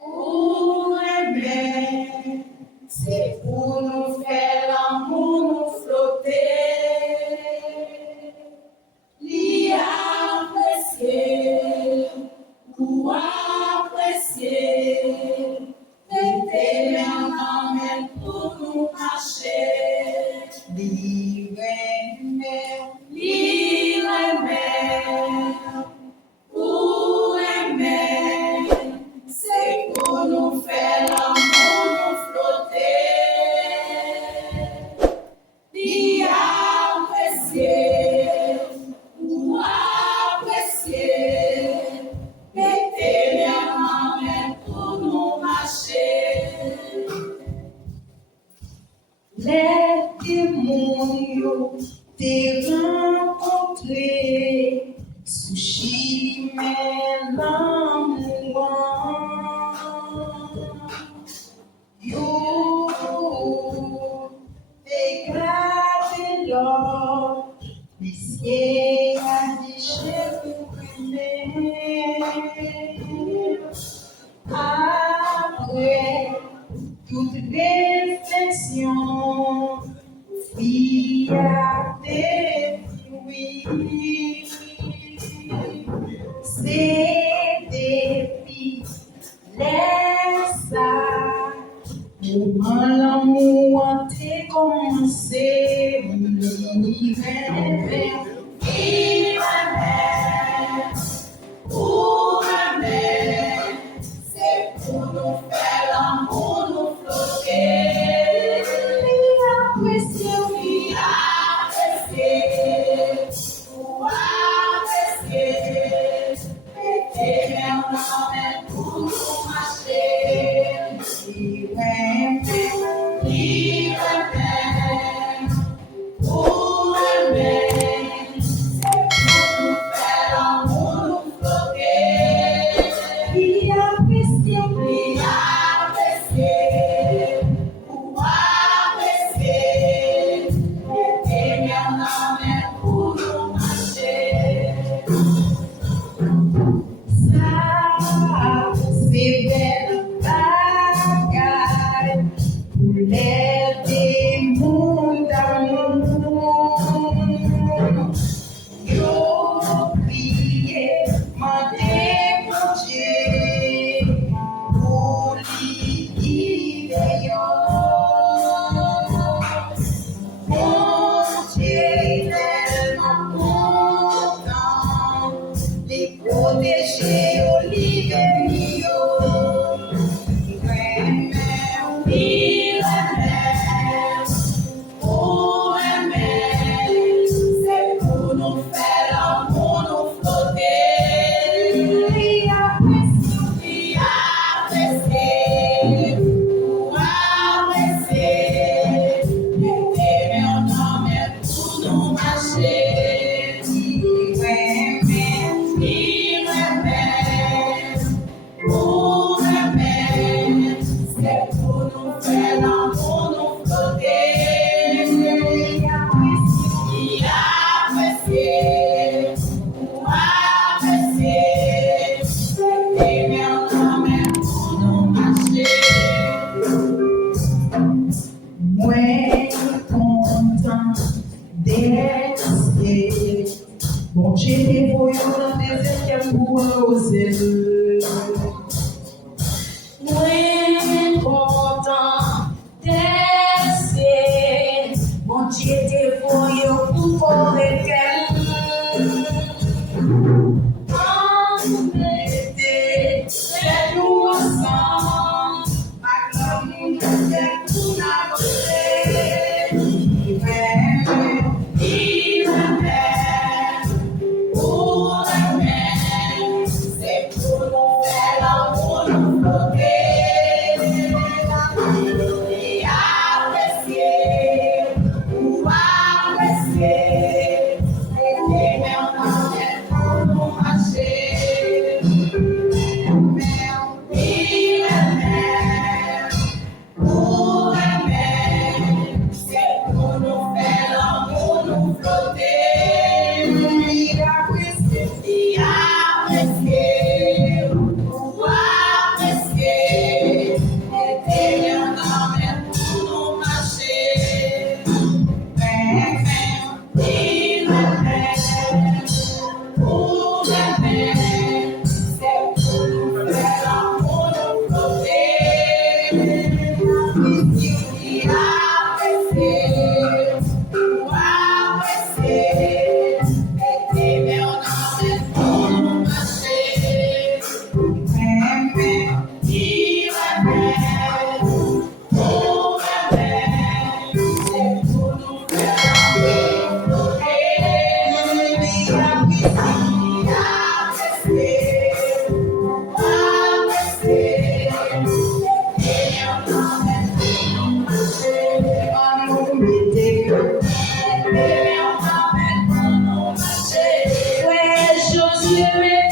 Pour aimer, c'est pour nous faire l'amour, nous flotter. L'y apprécier, ou apprécier, t'aider en amène pour nous cacher. L'y aimer, pour aimer, c'est pour nous faire l'amour, nous flotter. L'y apprécier, ou apprécier, mettez les mains pour nous marcher. Les démons t'es rencontré sous chimère l'amour. Yo dégradé l'or, risqué à déchet pour après toute réflexion, fille à détruire. C'est depuis laisse comment l'amour a commencé. Pour aimer, c'est pour nous faire l'amour, nous flotter. Apprécier, pour apprécier, mettez en main pour nous marcher. Pour aimer, c'est pour nous faire l'amour, nous flotter. L'y apprécier, pour apprécier, mettez en main pour nous marcher. Ça, c'est belle bagaille pour les démons d'amour. Yo prié, m'en déponger pour l'idée yo. Mon Dieu est tellement content, les protéger au libério. Pour aimer, c'est pour nous faire l'amour, nous flotter. L'y apprécier, pour apprécier, mettez en main pour nous marcher. L'y aimer, pour aimer, c'est pour nous faire l'amour, nous flotter. L'y apprécier, pour apprécier, mettez en main pour nous marcher. Moi, content d'être bon Dieu des voyants dans des équipes pour oser. Moi, content d'être bon Dieu des voyants pour correcter. Emmettez, faites-nous ensemble, avec l'amour de Dieu pour pour aimer, c'est pour nous Where's your spirit?